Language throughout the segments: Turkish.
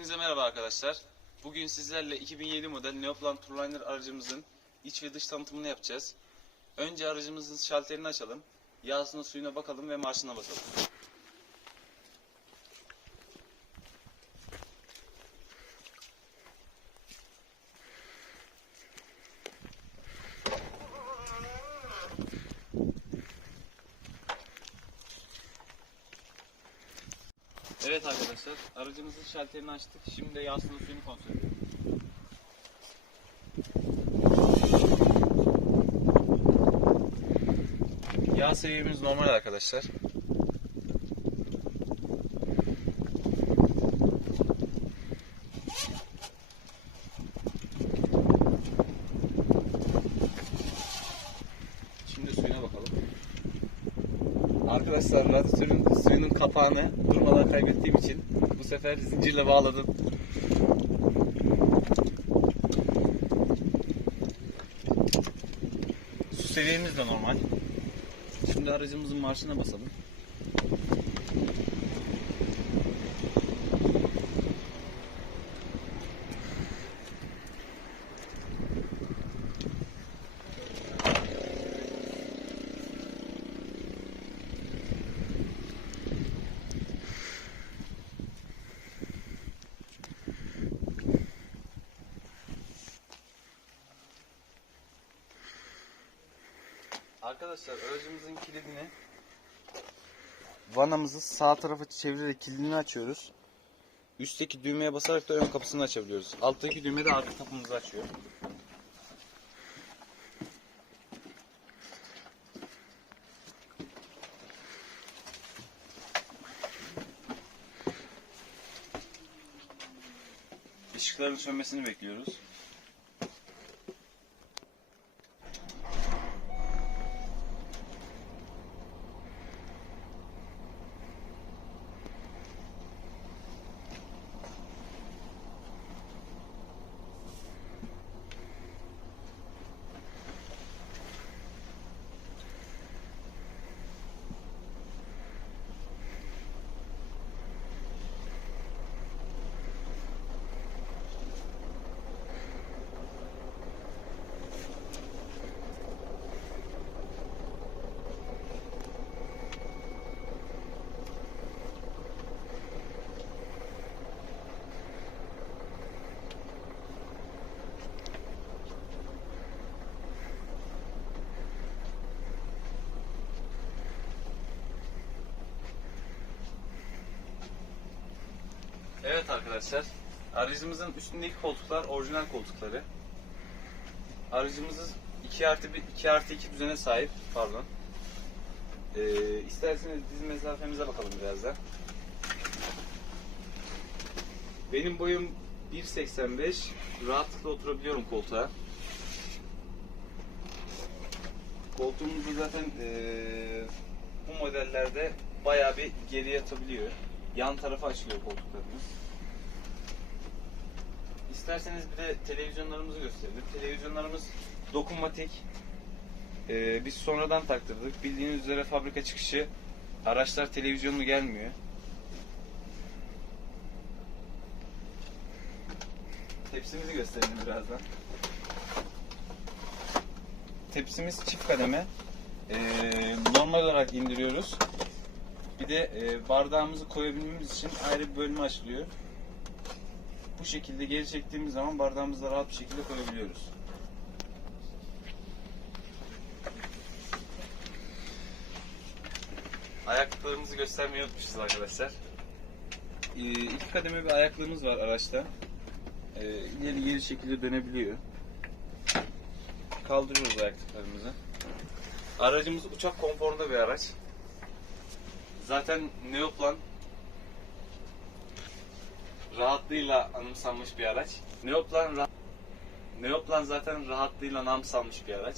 Hepinize merhaba arkadaşlar. Bugün sizlerle 2007 model Neoplan Turliner aracımızın iç ve dış tanıtımını yapacağız. Önce aracımızın şalterini açalım. Yağsına suyuna bakalım ve marşına basalım. Evet arkadaşlar, aracımızın şalterini açtık. Şimdi de yağsına suyunu kontrol edelim. Yağ seviyemiz normal arkadaşlar. Şimdi suyuna bakalım. Arkadaşlar radyatörün suyunun kapağını durmadan kaybettiğim için sefer zincirle bağladım. Su seviyemiz de normal. Şimdi aracımızın marşına basalım. Arkadaşlar aracımızın kilidini vanamızı sağ tarafa çevirerek kilidini açıyoruz. Üstteki düğmeye basarak da ön kapısını açabiliyoruz. Alttaki düğme de arka kapımızı açıyor. Işıkların sönmesini bekliyoruz. Evet arkadaşlar, aracımızın üstündeki koltuklar orijinal koltukları. Aracımız 2 artı 1, 2 artı 2 düzene sahip, pardon. Ee, isterseniz diz mesafemize bakalım biraz da. Benim boyum 1.85, rahatlıkla oturabiliyorum koltuğa. Koltuğumuz da zaten ee, bu modellerde bayağı bir geri yatabiliyor. Yan tarafa açılıyor koltuklarımız. İsterseniz bir de televizyonlarımızı gösterelim. Televizyonlarımız dokunmatik. Ee, biz sonradan taktırdık. Bildiğiniz üzere fabrika çıkışı araçlar televizyonlu gelmiyor. Tepsimizi gösterelim birazdan. Tepsimiz çift kademe. Ee, normal olarak indiriyoruz. Bir de e, bardağımızı koyabilmemiz için ayrı bir bölme açılıyor. Bu şekilde geri çektiğimiz zaman bardağımızı da rahat bir şekilde koyabiliyoruz. Ayaklıklarımızı göstermeyi unutmuşuz arkadaşlar. Ee, iki kademe bir ayaklığımız var araçta. Ee, ileri geri şekilde dönebiliyor. Kaldırıyoruz ayaklıklarımızı. Aracımız uçak konforunda bir araç. Zaten Neoplan rahatlığıyla anımsanmış bir araç. Neoplan ra- Neoplan zaten rahatlığıyla anımsanmış bir araç.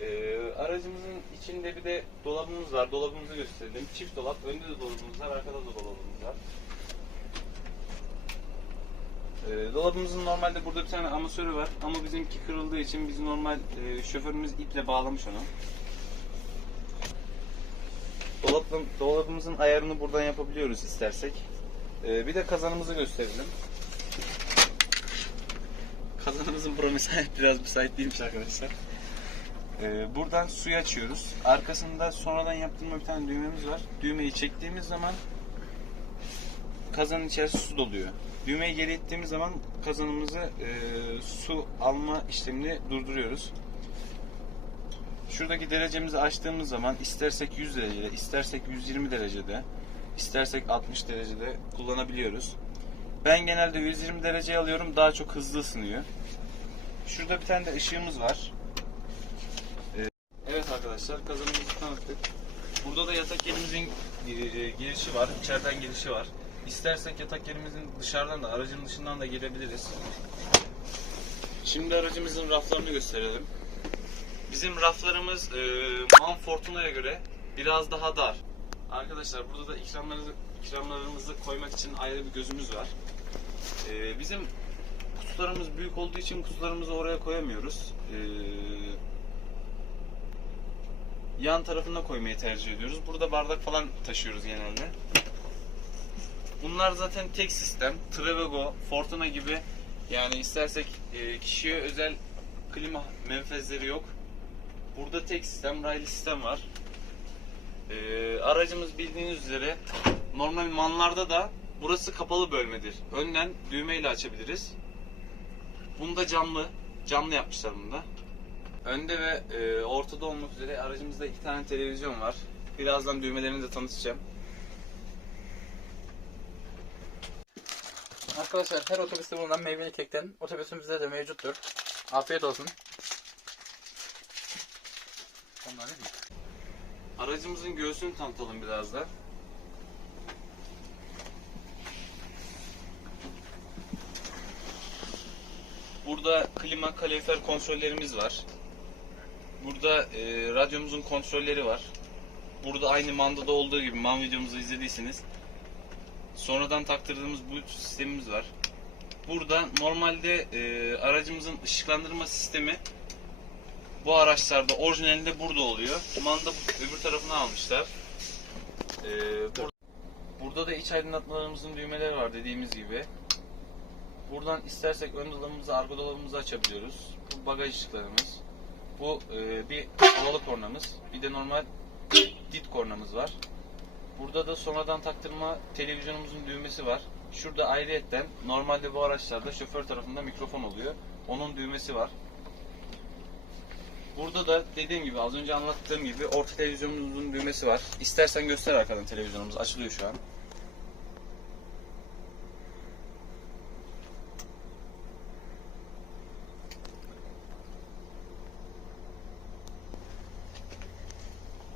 Ee, aracımızın içinde bir de dolabımız var. Dolabımızı gösterelim. Çift dolap. Önde de dolabımız var. Arkada da dolabımız var. Ee, dolabımızın normalde burada bir tane amasörü var. Ama bizimki kırıldığı için biz normal e, şoförümüz iple bağlamış onu. Dolabın, dolabımızın ayarını buradan yapabiliyoruz istersek. Ee, bir de kazanımızı gösterelim. Kazanımızın bura müsait, biraz müsait değilmiş arkadaşlar. Ee, buradan suyu açıyoruz. Arkasında sonradan yaptırma bir tane düğmemiz var. Düğmeyi çektiğimiz zaman kazanın içerisi su doluyor. Düğmeyi geri ittiğimiz zaman kazanımızı e, su alma işlemini durduruyoruz. Şuradaki derecemizi açtığımız zaman istersek 100 derecede, istersek 120 derecede, istersek 60 derecede kullanabiliyoruz. Ben genelde 120 dereceye alıyorum. Daha çok hızlı ısınıyor. Şurada bir tane de ışığımız var. Ee, Evet arkadaşlar kazanımızı tanıttık. Burada da yatak yerimizin e, girişi var. içeriden girişi var. İstersek yatak yerimizin dışarıdan da aracın dışından da girebiliriz. Şimdi aracımızın raflarını gösterelim. Bizim raflarımız e, Man Fortuna'ya göre biraz daha dar. Arkadaşlar burada da ikramlarımızı, ikramlarımızı koymak için ayrı bir gözümüz var. E, bizim kutularımız büyük olduğu için kutularımızı oraya koyamıyoruz. E, yan tarafına koymayı tercih ediyoruz. Burada bardak falan taşıyoruz genelde. Bunlar zaten tek sistem. Trevego, Fortuna gibi yani istersek e, kişiye özel klima menfezleri yok. Burada tek sistem, raylı sistem var. E, aracımız bildiğiniz üzere normal manlarda da burası kapalı bölmedir. Önden düğmeyle açabiliriz. Bunda camlı. Camlı yapmışlar bunda. Önde ve e, ortada olmak üzere aracımızda iki tane televizyon var. Birazdan düğmelerini de tanıtacağım. Arkadaşlar her otobüste bulunan meyveli kekten otobüsümüzde de mevcuttur. Afiyet olsun. Onlar ne diyor? Aracımızın göğsünü tanıtalım biraz da. Burada klima kalorifer kontrollerimiz var. Burada e, radyomuzun kontrolleri var. Burada aynı mandada olduğu gibi man videomuzu izlediyseniz sonradan taktırdığımız Bluetooth sistemimiz var. Burada normalde e, aracımızın ışıklandırma sistemi bu araçlarda orijinalinde burada oluyor. Manda öbür tarafına almışlar. Ee, bur- burada da iç aydınlatmalarımızın düğmeleri var dediğimiz gibi. Buradan istersek ön dolabımızı, arka dolabımızı açabiliyoruz. Bu bagaj ışıklarımız. Bu e, bir havalı kornamız. Bir de normal dit kornamız var. Burada da sonradan taktırma televizyonumuzun düğmesi var. Şurada ayrıyetten normalde bu araçlarda şoför tarafında mikrofon oluyor. Onun düğmesi var. Burada da dediğim gibi az önce anlattığım gibi orta televizyonumuzun düğmesi var. İstersen göster arkadan televizyonumuz açılıyor şu an.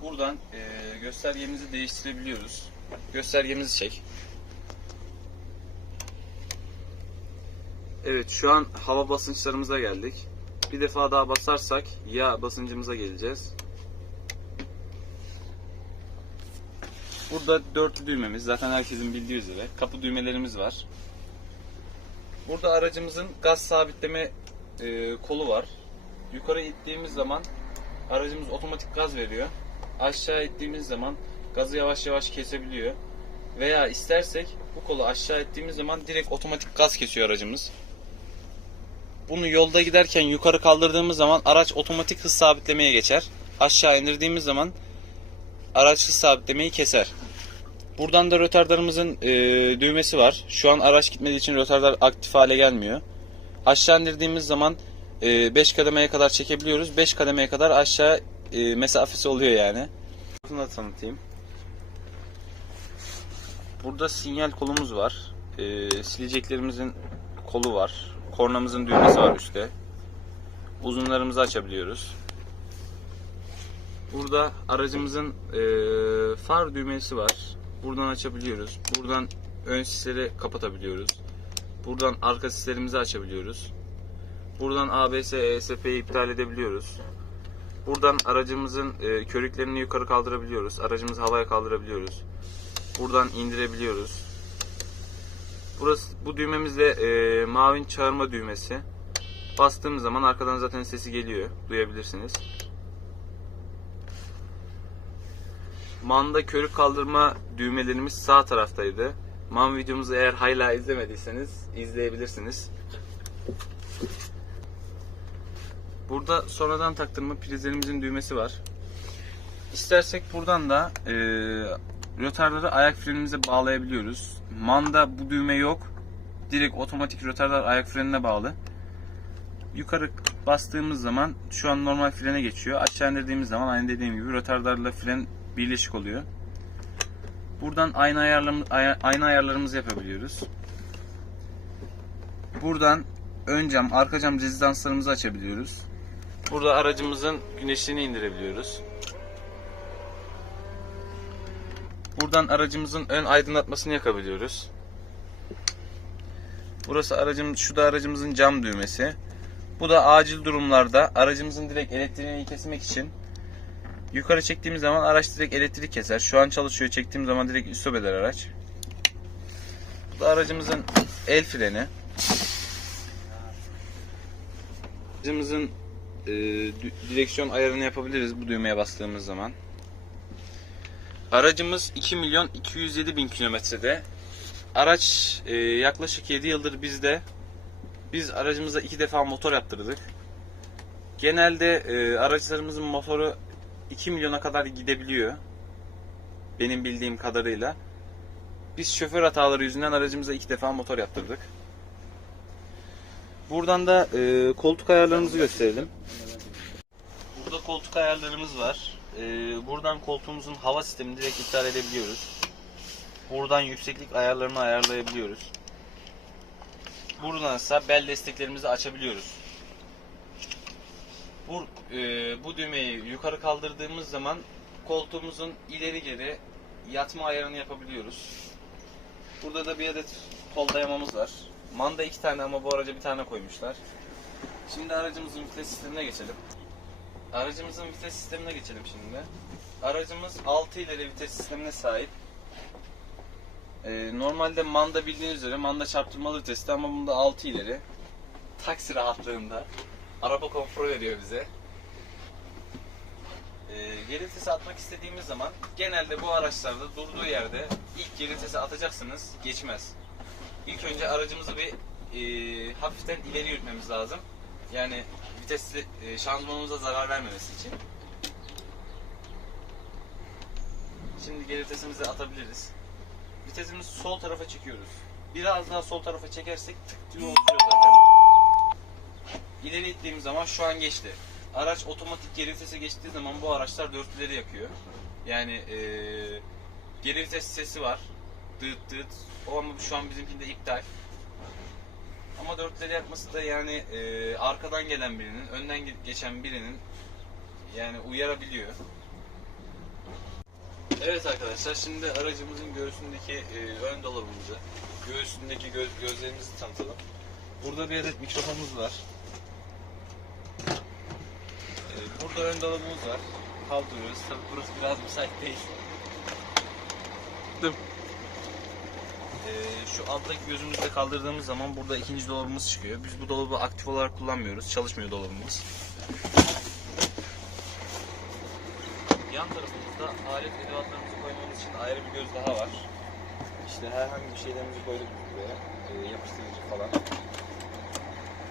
Buradan eee, göstergemizi değiştirebiliyoruz. Göstergemizi çek. Evet şu an hava basınçlarımıza geldik. Bir defa daha basarsak yağ basıncımıza geleceğiz. Burada dörtlü düğmemiz zaten herkesin bildiği üzere. Kapı düğmelerimiz var. Burada aracımızın gaz sabitleme e, kolu var. Yukarı ittiğimiz zaman aracımız otomatik gaz veriyor. Aşağı ittiğimiz zaman gazı yavaş yavaş kesebiliyor. Veya istersek bu kolu aşağı ittiğimiz zaman direkt otomatik gaz kesiyor aracımız. Bunu yolda giderken yukarı kaldırdığımız zaman araç otomatik hız sabitlemeye geçer. Aşağı indirdiğimiz zaman araç hız sabitlemeyi keser. Buradan da rötardarımızın e, düğmesi var. Şu an araç gitmediği için rötardar aktif hale gelmiyor. Aşağı indirdiğimiz zaman 5 kademeye kadar çekebiliyoruz. 5 kademeye kadar aşağı e, mesafesi oluyor yani. Bunu da tanıtayım. Burada sinyal kolumuz var. E, sileceklerimizin kolu var. Kornamızın düğmesi var üstte. Uzunlarımızı açabiliyoruz. Burada aracımızın e, far düğmesi var. Buradan açabiliyoruz. Buradan ön sisleri kapatabiliyoruz. Buradan arka sislerimizi açabiliyoruz. Buradan ABS, ESP'yi iptal edebiliyoruz. Buradan aracımızın e, körüklerini yukarı kaldırabiliyoruz. Aracımızı havaya kaldırabiliyoruz. Buradan indirebiliyoruz. Burası bu düğmemiz de e, mavin çağırma düğmesi. Bastığımız zaman arkadan zaten sesi geliyor. Duyabilirsiniz. Manda körük kaldırma düğmelerimiz sağ taraftaydı. MAN videomuzu eğer hala izlemediyseniz izleyebilirsiniz. Burada sonradan taktırma prizlerimizin düğmesi var. İstersek buradan da e, rötarları ayak frenimize bağlayabiliyoruz. MAN'da bu düğme yok. Direkt otomatik rötarlar ayak frenine bağlı. Yukarı bastığımız zaman şu an normal frene geçiyor. Aşağı indirdiğimiz zaman aynı dediğim gibi rötarlarla fren birleşik oluyor. Buradan ayna, ayarlarımı, aya- ayna ayarlarımızı yapabiliyoruz. Buradan ön cam, arka cam rezidanslarımızı açabiliyoruz. Burada aracımızın güneşliğini indirebiliyoruz. Buradan aracımızın ön aydınlatmasını yakabiliyoruz. Burası aracım, şu da aracımızın cam düğmesi. Bu da acil durumlarda aracımızın direkt elektriğini kesmek için yukarı çektiğimiz zaman araç direkt elektrik keser. Şu an çalışıyor. Çektiğim zaman direkt stop eder araç. Bu da aracımızın el freni. Aracımızın e, direksiyon ayarını yapabiliriz bu düğmeye bastığımız zaman. Aracımız 2 milyon 207 bin kilometrede. Araç e, yaklaşık 7 yıldır bizde. Biz aracımıza iki defa motor yaptırdık. Genelde e, araçlarımızın motoru 2 milyona kadar gidebiliyor. Benim bildiğim kadarıyla. Biz şoför hataları yüzünden aracımıza iki defa motor yaptırdık. Buradan da e, koltuk ayarlarımızı gösterelim. Burada koltuk ayarlarımız var. E, buradan koltuğumuzun hava sistemini direkt iptal edebiliyoruz. Buradan yükseklik ayarlarını ayarlayabiliyoruz. Buradan ise bel desteklerimizi açabiliyoruz. Bu, e, bu düğmeyi yukarı kaldırdığımız zaman koltuğumuzun ileri geri yatma ayarını yapabiliyoruz. Burada da bir adet kol dayamamız var. Manda iki tane ama bu araca bir tane koymuşlar. Şimdi aracımızın vites sistemine geçelim. Aracımızın vites sistemine geçelim şimdi. Aracımız 6 ileri vites sistemine sahip. Ee, normalde manda bildiğiniz üzere manda çarptırmalı viteste ama bunda 6 ileri. Taksi rahatlığında. Araba konforu veriyor bize. Ee, geri vitesi atmak istediğimiz zaman genelde bu araçlarda durduğu yerde ilk geri vitesi atacaksınız geçmez. İlk önce aracımızı bir e, hafiften ileri yürütmemiz lazım. Yani vitesli e, şanzımanımıza zarar vermemesi için. Şimdi geri vitesimizi atabiliriz. Vitesimizi sol tarafa çekiyoruz. Biraz daha sol tarafa çekersek tık diye oturuyor zaten. İleri ittiğim zaman şu an geçti. Araç otomatik geri vitese geçtiği zaman bu araçlar dörtlüleri yakıyor. Yani eee geri vites sesi var. Dıt dıt. O ama şu an bizimkinde iptal. Ama dörtleri yakması da yani eee, arkadan gelen birinin, önden ge- geçen birinin yani uyarabiliyor. Evet arkadaşlar şimdi aracımızın göğsündeki e, ön dolabımızı, göğsündeki göz, gözlerimizi tanıtalım. Burada bir adet mikrofonumuz var. E, burada ön dolabımız var. Kaldırıyoruz. Tabii burası biraz müsait değil. Dım. E, şu alttaki gözümüzü de kaldırdığımız zaman burada ikinci dolabımız çıkıyor. Biz bu dolabı aktif olarak kullanmıyoruz. Çalışmıyor dolabımız. Yan tarafımızda alet edevatlarımızı koymamız için ayrı bir göz daha var. İşte herhangi bir şeylerimizi koyduk buraya. e, yapıştırıcı falan.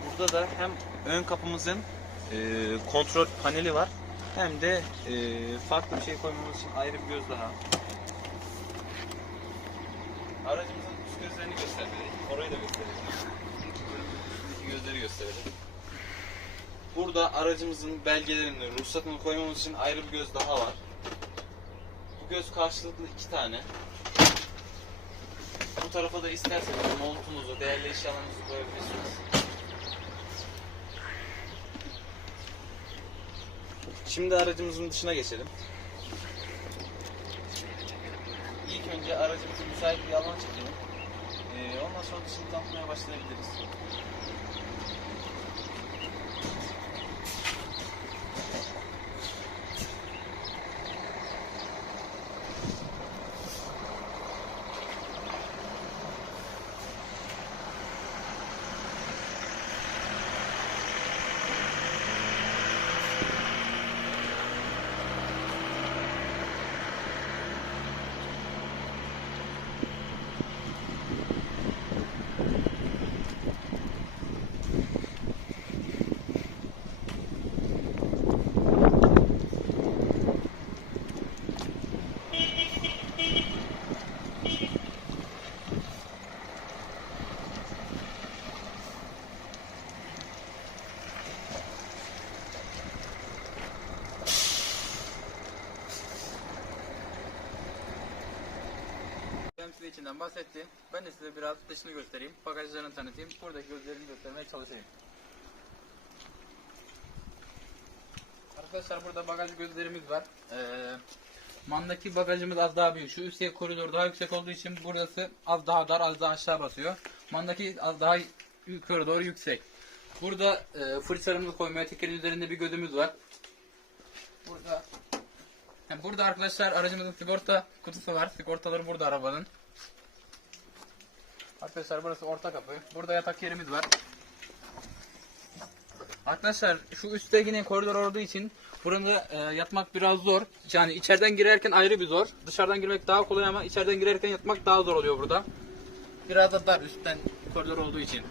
Burada da hem ön kapımızın e, kontrol paneli var hem de e, farklı bir şey koymamız için ayrı bir göz daha. Aracımızın üst gözlerini gösterdik. Orayı da gösterelim. Gözleri gösterelim. Burada aracımızın belgelerini, ruhsatını koymamız için ayrı bir göz daha var. Bu göz karşılıklı iki tane. Bu tarafa da isterseniz montunuzu, değerli eşyalarınızı koyabilirsiniz. Şimdi aracımızın dışına geçelim. İlk önce aracımızı müsait bir alan çekelim. Ondan sonra dışını tanıtmaya başlayabiliriz. Size içinden bahsetti. Ben de size biraz dışını göstereyim. Bagajlarını tanıtayım. Buradaki gözlerini göstermeye çalışayım. Arkadaşlar burada bagaj gözlerimiz var. Ee, Mandaki bagajımız az daha büyük. Şu üst koridor daha yüksek olduğu için burası az daha dar, az daha aşağı basıyor. Mandaki az daha yukarı doğru yüksek. Burada e, fırçalarımızı koymaya tekerin üzerinde bir gözümüz var. Burada yani burada arkadaşlar aracımızın sigorta kutusu var. Sigortaları burada arabanın. Arkadaşlar burası orta kapı. Burada yatak yerimiz var. Arkadaşlar şu üstte yine koridor olduğu için burada e, yatmak biraz zor. Yani içeriden girerken ayrı bir zor. Dışarıdan girmek daha kolay ama içeriden girerken yatmak daha zor oluyor burada. Biraz da dar üstten koridor olduğu için.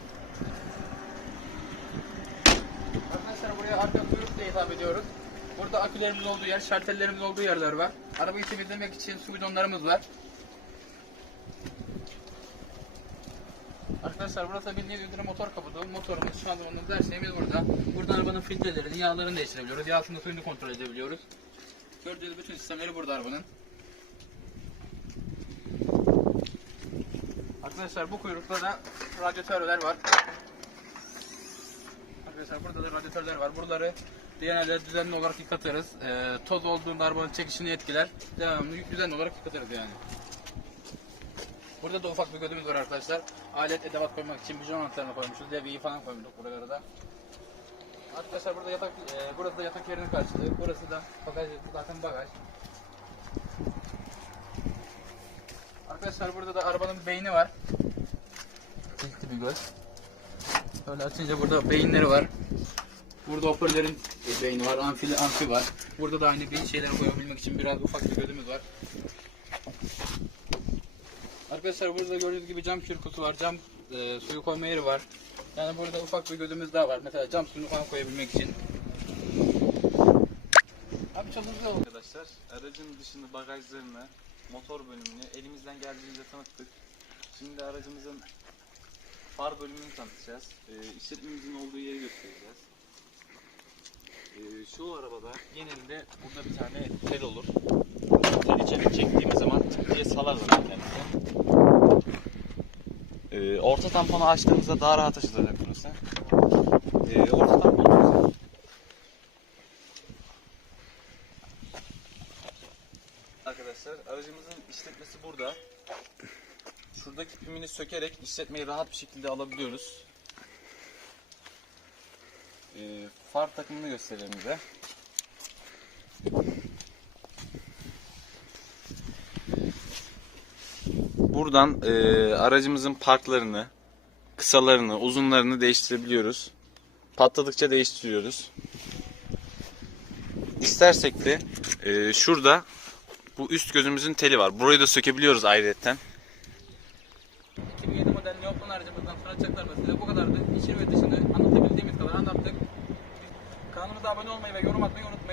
Arkadaşlar buraya arka kuyruk diye hitap ediyoruz. Burada akülerimiz olduğu yer, şartellerimiz olduğu yerler var. Arabayı temizlemek için su bidonlarımız var. Arkadaşlar burası bildiğiniz üzere motor kaputu. Motorumuz, şanzımanımız, her şeyimiz burada. Buradan arabanın filtrelerini, yağlarını değiştirebiliyoruz. Yağsını suyunu kontrol edebiliyoruz. Gördüğünüz bütün sistemleri burada arabanın. Arkadaşlar bu kuyrukta da radyatörler var. Arkadaşlar burada da radyatörler var. Buraları genelde düzenli olarak yıkatırız. Ee, toz olduğunda arabanın çekişini etkiler. Devamlı düzenli olarak yıkatırız yani. Burada da ufak bir gözümüz var arkadaşlar. Alet edevat koymak için bijon anahtarını koymuşuz. Levyeyi falan koymuşuz buralara da. Arkadaşlar burada yatak, e, burası da yatak yerinin karşılığı. Burası da bagaj, zaten bagaj. Arkadaşlar burada da arabanın beyni var. Çeşitli bir göz. Böyle açınca burada beyinleri var. Burada hoparlörün e, beyni var, amfi, amfi var. Burada da aynı bir şeyleri koyabilmek için biraz ufak bir gözümüz var. Arkadaşlar burada gördüğünüz gibi cam kürkusu var, cam e, suyu koyma yeri var. Yani burada ufak bir gözümüz daha var. Mesela cam suyunu falan koyabilmek için. Abi çok hızlı oldu. Arkadaşlar aracın dışını bagajlarını, motor bölümünü elimizden geldiğince tanıttık. Şimdi aracımızın far bölümünü tanıtacağız. Ee, işletmemizin olduğu yeri göstereceğiz. Ee, şu arabada genelinde burada bir tane tel olur. Tel içeri çektiğimiz zaman tık diye salar zaten. Ee, orta tamponu açtığımızda daha rahat açılacak burası. Ee, orta tamponu Arkadaşlar aracımızın işletmesi burada. Şuradaki pimini sökerek işletmeyi rahat bir şekilde alabiliyoruz. Ee, far takımını gösterelim bize. Buradan e, aracımızın parklarını, kısalarını, uzunlarını değiştirebiliyoruz. Patladıkça değiştiriyoruz. İstersek de e, şurada bu üst gözümüzün teli var. Burayı da sökebiliyoruz ayrıyetten. 2007 model Neoplan aracımızdan sunacaklar size bu kadardı. İçini ve dışını anlatabildiğimiz kadar anlattık. Kanalımıza abone olmayı ve yorum atmayı unutmayın.